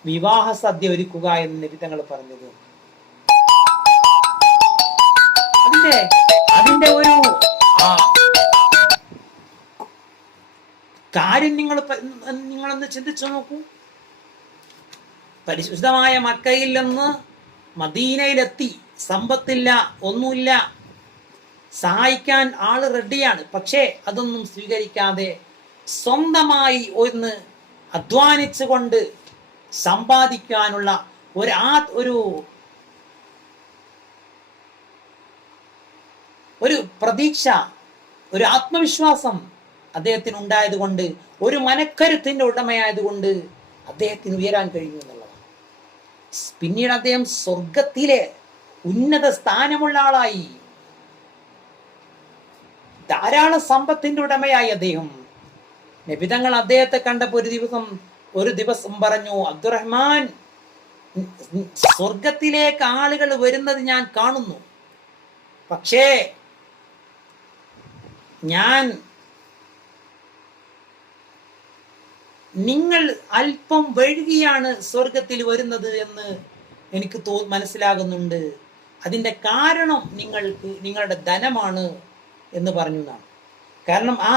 വിവാഹ സദ്യ ഒരുക്കുക എന്ന് നബി തങ്ങൾ പറഞ്ഞത്. അതിന്റെ ഒരു കാര്യം നിങ്ങളൊന്ന് ചിന്തിച്ചു നോക്കൂ. പരിശുദ്ധമായ മക്കയിൽ നിന്ന് മദീനയിലെത്തി, സമ്പത്തില്ല, ഒന്നുമില്ല, സഹായിക്കാൻ ആള് റെഡിയാണ്. പക്ഷേ അതൊന്നും സ്വീകരിക്കാതെ സ്വന്തമായി ഒന്ന് അധ്വാനിച്ചുകൊണ്ട് സമ്പാദിക്കാനുള്ള ഒരു പ്രതീക്ഷ, ഒരു ആത്മവിശ്വാസം അദ്ദേഹത്തിന് ഉണ്ടായതുകൊണ്ട്, ഒരു മനക്കരുത്തിന്റെ ഉടമയായതുകൊണ്ട് അദ്ദേഹത്തിന് ഉയരാൻ കഴിഞ്ഞു എന്നുള്ളതാണ്. പിന്നീട് അദ്ദേഹം സ്വർഗത്തിലെ ഉന്നത സ്ഥാനമുള്ള ആളായി, ധാരാളം സമ്പത്തിന്റെ ഉടമയായി അദ്ദേഹം. നബി തങ്ങൾ അദ്ദേഹത്തെ കണ്ടപ്പോൾ ഒരു ദിവസം പറഞ്ഞു, അബ്ദുറഹ്മാൻ, സ്വർഗത്തിലേക്ക് ആളുകൾ വരുന്നത് ഞാൻ കാണുന്നു, പക്ഷേ നിങ്ങൾ അല്പം വഴുകിയാണ് സ്വർഗത്തിൽ വരുന്നത് എന്ന് എനിക്ക് മനസ്സിലാകുന്നുണ്ട്. അതിന്റെ കാരണം നിങ്ങളുടെ ധനമാണ് എന്ന് പറഞ്ഞു എന്നാണ്. കാരണം ആ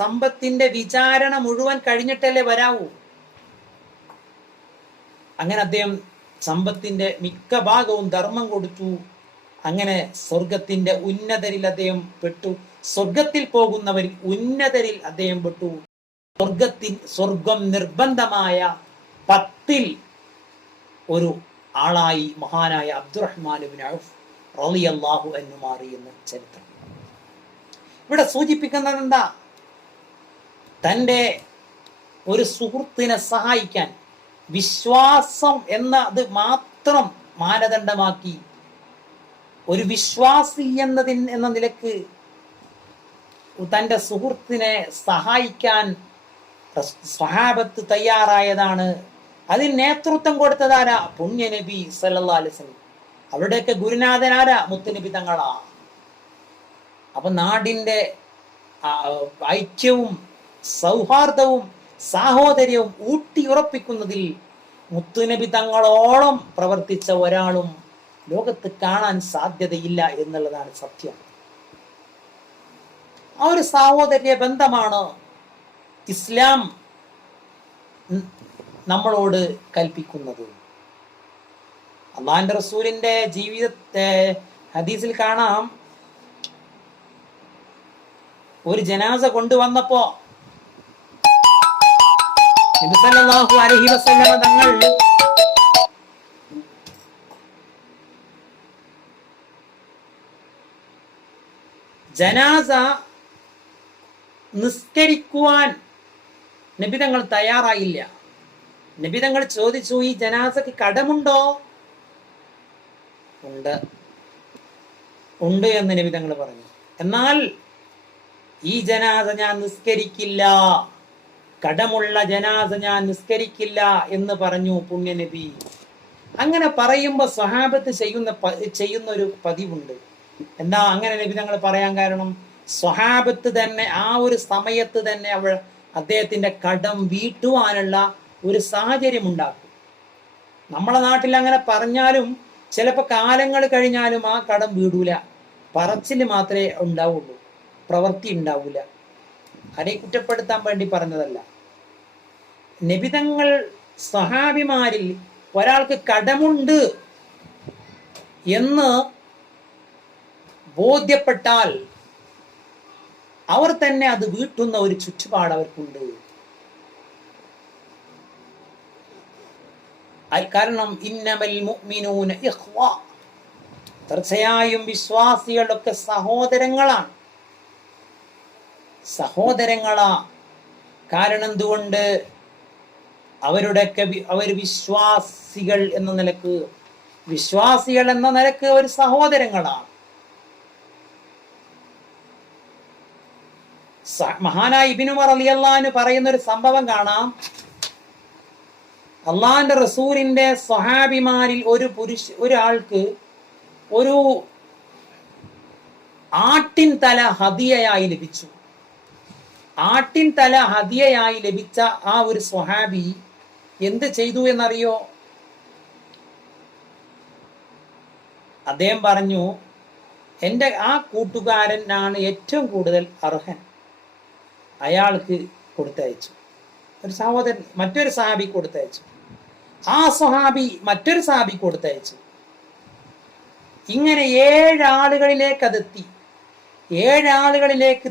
സമ്പത്തിന്റെ വിചാരണ മുഴുവൻ കഴിഞ്ഞിട്ടല്ലേ വരാവൂ. അങ്ങനെ അദ്ദേഹം സമ്പത്തിന്റെ മിക്ക ഭാഗവും ധർമ്മം കൊടുത്തു. അങ്ങനെ സ്വർഗത്തിന്റെ ഉന്നതരിൽ അദ്ദേഹം പെട്ടു. സ്വർഗത്തിൽ പോകുന്നവരിൽ ഉന്നതരിൽ അദ്ദേഹം പെട്ടു. സ്വർഗം നിർബന്ധമായ 10 ഒരു ആളായി മഹാനായ അബ്ദുറഹ്മാൻ ഇബ്നു ഔഫ് റളിയല്ലാഹു അൻഹു മാറി എന്ന ചരിത്രം ഇവിടെ സൂചിപ്പിക്കുന്നത് എന്താ? തൻ്റെ ഒരു സുഹൃത്തിനെ സഹായിക്കാൻ വിശ്വാസം എന്നത് മാത്രം മാനദണ്ഡമാക്കി ഒരു വിശ്വാസി എന്ന നിലക്ക് തൻ്റെ സുഹൃത്തിനെ സഹായിക്കാൻ സ്വഹാബത്ത് തയ്യാറായതാണ്. അതിന് നേതൃത്വം കൊടുത്തതാരാ? പുണ്യ നബി സല്ലല്ലാഹു അലൈഹി വസല്ലം. അവിടെയൊക്കെ ഗുരുനാഥനാരാ? മുത്തുനബി തങ്ങളാ. അപ്പൊ നാടിന്റെ ഐക്യവും സൗഹാർദ്ദവും സാഹോദര്യവും ഊട്ടിയുറപ്പിക്കുന്നതിൽ മുത്തുനബി തങ്ങളോളം പ്രവർത്തിച്ച ഒരാളും ലോകത്ത് കാണാൻ സാധ്യതയില്ല എന്നുള്ളതാണ് സത്യം. ആ ഒരു സാഹോദര്യ ബന്ധമാണ് ഇസ്ലാം നമ്മളോട് കൽപ്പിക്കുന്നത്. അള്ളാഹിന്റെ റസൂലിന്റെ ജീവിതത്തെ ഹദീസിൽ കാണാം, ഒരു ജനാസ കൊണ്ടുവന്നപ്പോ നബി സല്ലല്ലാഹു അലൈഹി വസല്ലം തങ്ങൾ ജനാസ നിസ്കരിക്കുവാൻ നബി തങ്ങൾ തയ്യാറായില്ല. നബി തങ്ങൾ ചോദിച്ചു, ഈ ജനാസക്ക് കടമുണ്ടോ? ഉണ്ട് എന്ന് നബി തങ്ങൾ പറഞ്ഞു. എന്നാൽ ഈ ജനാസ ഞാൻ നിസ്കരിക്കില്ല, കടമുള്ള ജനാസ ഞാൻ നിസ്കരിക്കില്ല എന്ന് പറഞ്ഞു പുണ്യ നബി. അങ്ങനെ പറയുമ്പോൾ സ്വഹാബത്ത് ചെയ്യുന്ന ഒരു പതിവുണ്ട്. എന്താ അങ്ങനെ നബി തങ്ങൾ പറയാൻ കാരണം? സ്വഹാബത്ത് തന്നെ ആ ഒരു സമയത്ത് തന്നെ അദ്ദേഹത്തിന്റെ കടം വീട്ടുവാനുള്ള ഒരു സാഹചര്യം ഉണ്ടാക്കും. നമ്മളെ നാട്ടിൽ അങ്ങനെ പറഞ്ഞാലും ചിലപ്പോൾ കാലങ്ങൾ കഴിഞ്ഞാലും ആ കടം വീടൂല. പറച്ചിൽ മാത്രമേ ഉണ്ടാവുള്ളൂ, പ്രവൃത്തി ഉണ്ടാവൂല. ആരെയും കുറ്റപ്പെടുത്താൻ വേണ്ടി പറഞ്ഞതല്ല. നബിതങ്ങൾ സ്വഹാബിമാരിൽ ഒരാൾക്ക് കടമുണ്ട് എന്ന് ബോധ്യപ്പെട്ടാൽ അവർ തന്നെ അത് വീട്ടുന്ന ഒരു ചുറ്റുപാട് അവർക്കുണ്ട്. കാരണം ഇന്നമൽ മുഅ്മിനൂന ഇഖ്വ, തീർച്ചയായും വിശ്വാസികളൊക്കെ സഹോദരങ്ങളാ. കാരണം എന്തുകൊണ്ട്? അവർ വിശ്വാസികൾ എന്ന നിലക്ക് അവർ സഹോദരങ്ങളാണ്. മഹാനായ ഇബ്നു ഉമർ റളിയല്ലാഹു അൻഹു പറയുന്ന ഒരു സംഭവം കാണാം. അള്ളാഹിന്റെ റസൂലിന്റെ സ്വഹാബിമാരിൽ ഒരാൾക്ക് ഒരു ആട്ടിൻ തല ഹദിയയായി ലഭിച്ചു. ആട്ടിൻ തല ഹദിയയായി ലഭിച്ച ആ ഒരു സ്വഹാബി എന്ത് ചെയ്തു എന്നറിയോ? അദ്ദേഹം പറഞ്ഞു, എൻ്റെ ആ കൂട്ടുകാരനാണ് ഏറ്റവും കൂടുതൽ അർഹൻ, അയാൾക്ക് കൊടുത്തയച്ചു. ഒരു സഹോദരൻ മറ്റൊരു സഹാബി കൊടുത്തയച്ചു, ആ സ്വഹാബി മറ്റൊരു സഹാബി കൊടുത്തയച്ചു. ഇങ്ങനെ 7 ആളുകളിലേക്ക് അതെത്തി. 7 ആളുകളിലേക്ക്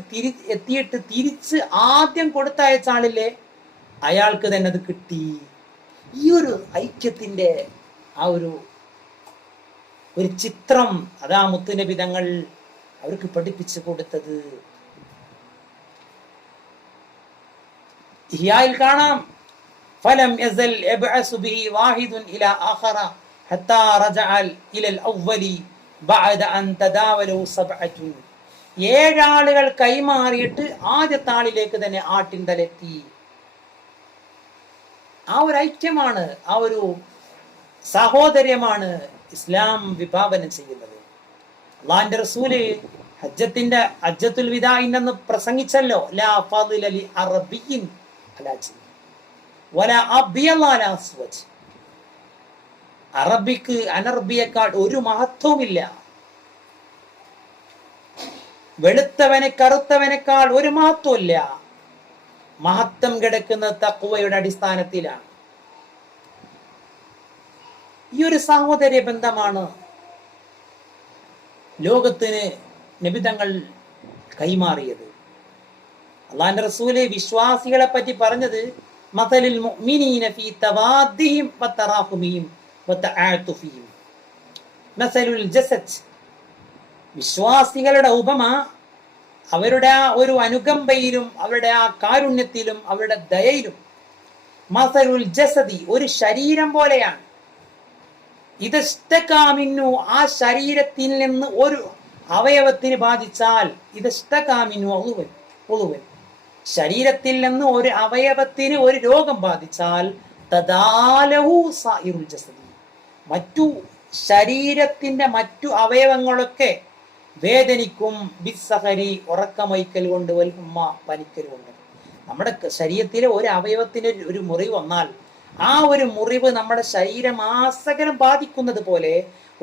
എത്തിയിട്ട് തിരിച്ച് ആദ്യം കൊടുത്തയച്ച ആളില്ലേ അയാൾക്ക് തന്നെ അത് കിട്ടി. ഈ ഒരു ഐക്യത്തിന്റെ ആ ഒരു ചിത്രം അതാ മുത്തുനബി തങ്ങൾ അവർക്ക് പഠിപ്പിച്ചു കൊടുത്തത്. ഇഹ്യായിൽ കാണാം, ഫലം യസൽ യബ്അസു ബിഹി വാഹിദുൻ ഇലാ ആഖറ ഹത്താ റജഅ ഇലൽ അവ്വലി ബഅദ അൻ തദാവലു സബ്അതു. 7 ആളുകൾ കൈമാറിയിട്ട് ആദ്യത്തെ ആളിലേക്ക് തന്നെ ആട്ടിൻ തലെത്തി. ആ ഒരു ഐക്യമാണ്, ആ ഒരു സഹോദര്യമാണ് ഇസ്ലാം വിഭാവനം ചെയ്യുന്നത്. അള്ളാഹിന്റെ റസൂല് ഹജ്ജത്തുൽ വിദാഇന്ന് പ്രസംഗിച്ചല്ലോ, ലാ ഫളില ലി അറബിയിൻ അലാ ജി വലാ അബ്യള അലാ അസ്വജ്. അറബിക്ക് അനർബിയേക്കാൾ ഒരു മഹത്വമില്ല, വെളുത്തവനെ കറുത്തവനേക്കാൾ ഒരു മഹത്വമില്ല. മഹത്വം കിടക്കുന്ന തഖ്വയുടെ അടിസ്ഥാനത്തിലാണ്. ഈ ഒരു സഹോദര്യ ബന്ധമാണ് ലോകത്തിന് നബി തങ്ങൾ കൈമാറിയത്. അള്ളാഹിന്റെ റസൂല് വിശ്വാസികളെ പറ്റി പറഞ്ഞത്, മസലുൽ മുഅ്മിനീന ഫീ തവാദ്ദിഹിം വതറാഹുമിഹിം വതആതുഫിഹിം മസലുൽ ജസദ്. വിശ്വാസികളുടെ ഉപമ അവരുടെ ആ ഒരു അനുകമ്പയിലും അവരുടെ ആ കാരുണ്യത്തിലും അവരുടെ ദയയിലും. മസലുൽ ജസദി, ഒരു ശരീരം പോലെയാണ്. ഇദസ്തകാമിന്നു, ആ ശരീരത്തിൽ നിന്ന് ഒരു അവയവത്തിന് ബാധിച്ചാൽ, ഇദസ്തകാമിന്നു ഉളുവൻ, ശരീരത്തിൽ നിന്ന് ഒരു അവയവത്തിന് ഒരു രോഗം ബാധിച്ചാൽ തദാലഹു സായിറുൽ ജസദി, മറ്റു ശരീരത്തിന്റെ മറ്റു അവയവങ്ങളൊക്കെ വേദനിക്കും. ബിസ്സഹരി, ഉറക്കമൊയ്ക്കൽ കൊണ്ട്, വൽഹുമ്മ, പനിക്കൽ കൊണ്ട്. നമ്മുടെ ശരീരത്തിലെ ഒരു അവയവത്തിന് ഒരു മുറിവ് വന്നാൽ ആ ഒരു മുറിവ് നമ്മുടെ ശരീരമാസകലം ബാധിക്കുന്നത് പോലെ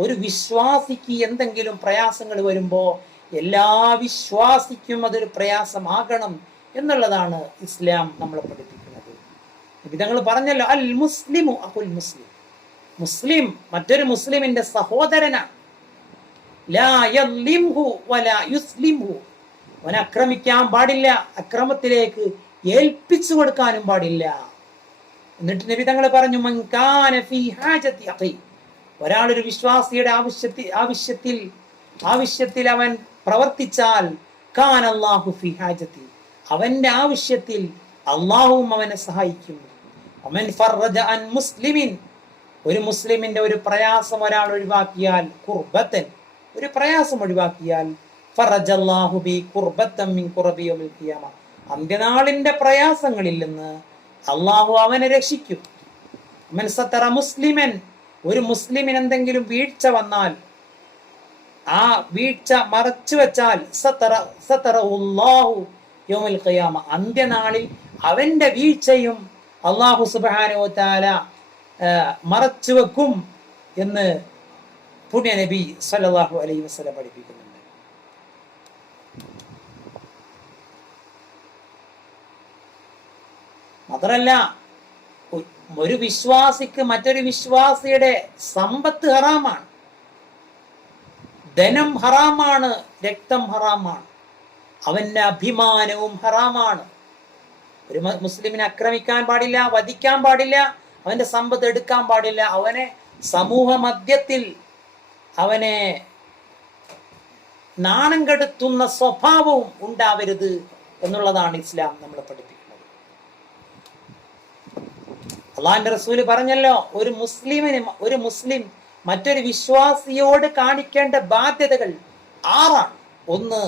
ഒരു വിശ്വാസിക്ക് എന്തെങ്കിലും പ്രയാസങ്ങൾ വരുമ്പോൾ എല്ലാ വിശ്വാസിക്കും അതൊരു പ്രയാസമാകണം എന്നുള്ളതാണ് ഇസ്ലാം നമ്മളെ പഠിപ്പിക്കുന്നത്. വിധങ്ങൾ പറഞ്ഞല്ലോ, അൽ മുസ്ലിമു അഖുൽ മുസ്ലിം, മുസ്ലിം മറ്റൊരു മുസ്ലിമിന്റെ സഹോദരനാണ്. ലാ യദ്ലിംഹു വലാ യുസ്ലിംഹു, അവനെ ആക്രമിക്കാൻ പാടില്ല, അക്രമത്തിലേക്ക് ഏൽപ്പിച്ചു കൊടുക്കാനും പാടില്ല. എന്നിട്ട് നബി തങ്ങൾ പറഞ്ഞു, മൻ കാന ഫീ ഹാജതി അഖി, ഒരാളൊരു വിശ്വാസിയുടെ ആവശ്യത്തിൽ അവൻ പ്രവർത്തിച്ചാൽ കാന അല്ലാഹു ഫീ ഹാജതി, അവന്റെ ആവശ്യത്തിൽ അള്ളാഹുവും അവനെ സഹായിക്കും. വമൻ ഫറജ അൻ മുസ്ലിമിൻ, ഒരു മുസ്ലിമിന്റെ ഒരു പ്രയാസം ഒരാൾ ഒഴിവാക്കിയാൽ, കുർബത്തൻ, ഒരു പ്രയാസം ഒഴിവാക്കിയാൽ, ഫറജല്ലാഹു ബി കുർബത്തൻ മിൻ ഖുറബി യൗമിൽ ഖിയാമ, അന്ത്യനാളിന്റെ പ്രയാസങ്ങളിൽ നിന്ന് അള്ളാഹു അവനെ രക്ഷിക്കും. മൻ സതറ മുസ്ലിമൻ, ഒരു മുസ്ലിമിന് എന്തെങ്കിലും വീഴ്ച വന്നാൽ, ആ വീഴ്ച മറച്ചു വെച്ചാൽ, സതറഹുല്ലാഹു യൗമിൽ ഖിയാമ, അന്ത്യനാളിൽ അവന്റെ വീഴ്ചയും അള്ളാഹു സുബ്ഹാനഹു വ തആല മറച്ചു വെക്കും എന്ന് പുണ്യ നബി സല്ലല്ലാഹു അലൈഹി വസല്ലം പഠിപ്പിക്കുന്നുണ്ട്. മാത്രല്ല, ഒരു വിശ്വാസിക്ക് മറ്റൊരു വിശ്വാസിയുടെ സമ്പത്ത് ഹറാമാണ്, ധനം ഹറാമാണ്, രക്തം ഹറാമാണ്, അവന്റെ അഭിമാനവും ഹറാമാണ്. ഒരു മുസ്ലിമിനെ ആക്രമിക്കാൻ പാടില്ല, വധിക്കാൻ പാടില്ല, അവന്റെ സമ്പത്ത് എടുക്കാൻ പാടില്ല, അവനെ സമൂഹ മധ്യത്തിൽ അവനെ നാണം കെടുത്തുന്ന സ്വഭാവവും ഉണ്ടാവരുത് എന്നുള്ളതാണ് ഇസ്ലാം നമ്മളെ പഠിപ്പിക്കുന്നത്. അള്ളാഹിന്റെ റസൂല് പറഞ്ഞല്ലോ, ഒരു മുസ്ലിം മറ്റൊരു വിശ്വാസിയോട് കാണിക്കേണ്ട ബാധ്യതകൾ 6ആണ്. ഒന്ന്,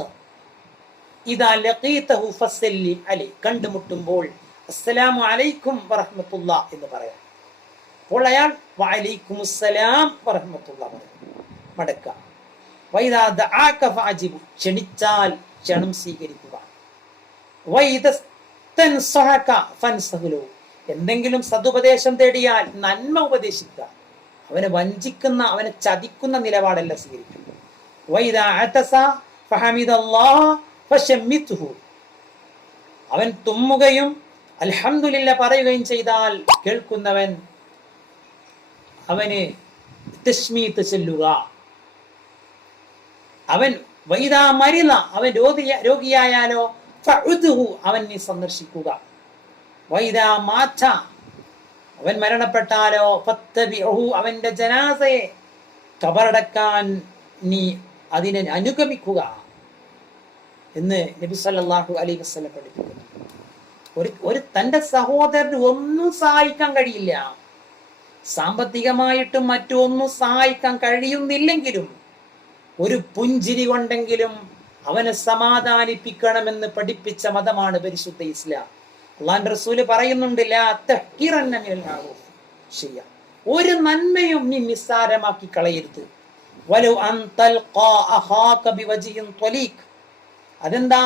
ഇദാ ലഖീതഹു ഫസല്ലി അലൈഹി, കണ്ടുമുട്ടുമ്പോൾ അസ്സലാമു അലൈക്കും വറഹ്മത്തുള്ളാഹി എന്ന് പറയാം. അപ്പോൾ അയാൾ വഅലൈക്കുമുസ്സലാം വറഹ്മത്തുള്ളാഹി മടക്കുക. വഇദാ ദഅാക ഫഅജിബു, ക്ഷണിച്ചാൽ ക്ഷണം സ്വീകരിക്കുക. വഇദസ്തൻസഹക ഫൻസഹു, എന്തെങ്കിലും സതുപദേശം തേടിയാൽ നന്മ ഉപദേശിക്കുക. അവനെ വഞ്ചിക്കുന്ന, അവനെ ചതിക്കുന്ന നിലപാടല്ല സ്വീകരിക്കുക. വഇദാ അതസ ഫഹമിദല്ലാഹ ഫശമ്മിതുഹു, അവൻ തുമ്മുകയും അൽഹംദുലില്ലാഹ് പറയുകയും ചെയ്താൽ കേൾക്കുന്നവൻ അവന് തസ്മീത്ത് ചൊല്ലുക. അവൻ വൈദാ മരിള, അവൻ രോഗിയായാലോ ഫഉദ്ഹു, അവൻ നീ സന്ദർശിക്കുക. വൈദാ മാത, അവൻ മരണപ്പെട്ടാലോ ഫത്തബിഉഹു, അവന്റെ ജനാസയെ ഖബറടക്കാൻ നീ അതിനെ അനുഗമിക്കുക എന്ന് നബി സല്ലല്ലാഹു അലൈഹി വസല്ലം പഠിപ്പിക്കുന്നു. ഒരു തന്റെ സഹോദരന് ഒന്നും സഹായിക്കാൻ കഴിയില്ല, സാമ്പത്തികമായിട്ടും മറ്റൊന്നും സഹായിക്കാൻ കഴിയുന്നില്ലെങ്കിലും ഒരു പുഞ്ചിരി കൊണ്ടെങ്കിലും അവനെ സമാധാനിപ്പിക്കണമെന്ന് പഠിപ്പിച്ച മതമാണ് പരിശുദ്ധ ഇസ്ലാം. അള്ളാഹുവിന്റെ റസൂല് പറയുന്നുണ്ട്, ലാ തഹ്കിറന്ന മിനൽ മഅറൂഫ് ഷൈഅ, ഒരു നന്മയും നീ നിസ്സാരമാക്കി കളയരുത്. വലൗ അൻ തൽഖാ അഖാക ബിവജ്ഹിൻ ത്വലീഖ്, അതെന്താ,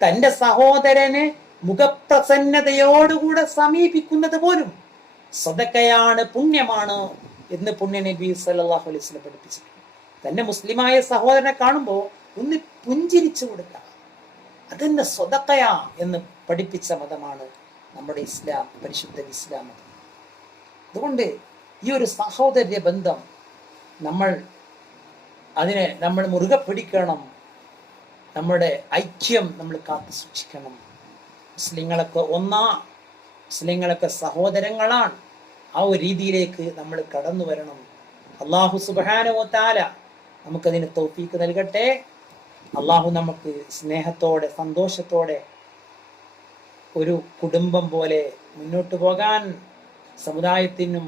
തന്റെ സഹോദരനെ മുഖപ്രസന്നതയോടുകൂടെ സമീപിക്കുന്നത് പോലും സദഖയാണ്, പുണ്യമാണ് എന്ന് പുണ്യ നബി സല്ലല്ലാഹു അലൈഹി വസല്ലം പഠിപ്പിച്ചിട്ടുണ്ട്. തന്റെ മുസ്ലിമായ സഹോദരനെ കാണുമ്പോൾ ഒന്ന് പുഞ്ചിരിച്ചു കൊടുക്കുക, അതെന്നെ സദഖയാ എന്ന് പഠിപ്പിച്ച മതമാണ് നമ്മുടെ ഇസ്ലാം, പരിശുദ്ധ ഇസ്ലാം മതം. അതുകൊണ്ട് ഈ ഒരു സഹോദര്യ ബന്ധം അതിനെ നമ്മൾ മുറുകെ പിടിക്കണം. നമ്മുടെ ഐക്യം നമ്മൾ കാത്തു സൂക്ഷിക്കണം. മുസ്ലിങ്ങളൊക്കെ മുസ്ലിങ്ങളൊക്കെ സഹോദരങ്ങളാണ്. ആ ഒരു രീതിയിലേക്ക് നമ്മൾ കടന്നു വരണം. അള്ളാഹു സുബ്ഹാനഹു വ തആല നമുക്കതിന് തൗഫീക്ക് നൽകട്ടെ. അള്ളാഹു നമുക്ക് സ്നേഹത്തോടെ സന്തോഷത്തോടെ ഒരു കുടുംബം പോലെ മുന്നോട്ട് പോകാൻ സമുദായത്തിനും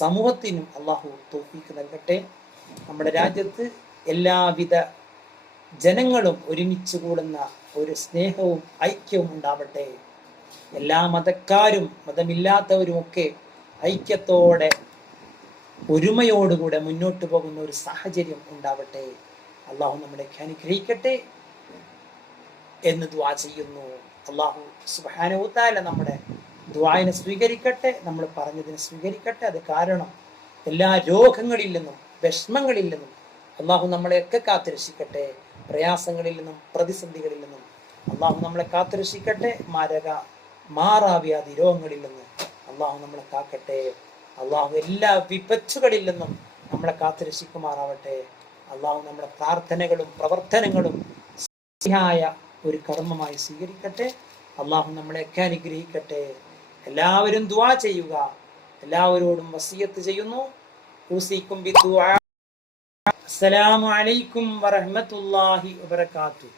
സമൂഹത്തിനും അള്ളാഹു തൗഫീക്ക് നൽകട്ടെ. നമ്മുടെ രാജ്യത്ത് എല്ലാവിധ ജനങ്ങളും ഒരുമിച്ച് കൂടുന്ന ഒരു സ്നേഹവും ഐക്യവും ഉണ്ടാവട്ടെ. എല്ലാ മതക്കാരും മതമില്ലാത്തവരുമൊക്കെ ഐക്യത്തോടെ ഒരുമയോടുകൂടെ മുന്നോട്ട് പോകുന്ന ഒരു സാഹചര്യം ഉണ്ടാവട്ടെ. അള്ളാഹു നമ്മളെ അനുഗ്രഹിക്കട്ടെ എന്ന് ദുആ ചെയ്യുന്നു. അള്ളാഹു സുബ്ഹാനഹു വ തആല നമ്മുടെ ദുആനെ സ്വീകരിക്കട്ടെ, നമ്മൾ പറഞ്ഞതിനെ സ്വീകരിക്കട്ടെ. അത് കാരണം എല്ലാ രോഗങ്ങളിൽ നിന്നും വിഷമങ്ങളിൽ നിന്നും അള്ളാഹു നമ്മളെയൊക്കെ കാത്തുരക്ഷിക്കട്ടെ. പ്രയാസങ്ങളിൽ നിന്നും പ്രതിസന്ധികളിൽ നിന്നും അള്ളാഹു നമ്മളെ കാത്തുരക്ഷിക്കട്ടെ. മാറാവ്യാധി രോഗങ്ങളിൽ നിന്നും അള്ളാഹു നമ്മളെ കാക്കട്ടെ. അള്ളാഹു എല്ലാ വിപത്തുകളിൽ നിന്നും നമ്മളെ കാത്തുരക്ഷിക്കുമാറാവട്ടെ. അള്ളാഹു നമ്മുടെ പ്രാർത്ഥനകളും പ്രവർത്തനങ്ങളും ഒരു കർമ്മമായി സ്വീകരിക്കട്ടെ. അള്ളാഹു നമ്മളെയൊക്കെ അനുഗ്രഹിക്കട്ടെ. എല്ലാവരും ദുആ ചെയ്യുക. എല്ലാവരോടും വസിയത്ത് ചെയ്യുന്നു. ഊസിക്കും ബിദ്ദുആ. അസ്സലാമു അലൈക്കും വറഹ്മത്തുള്ളാഹി വബറകാതുഹു.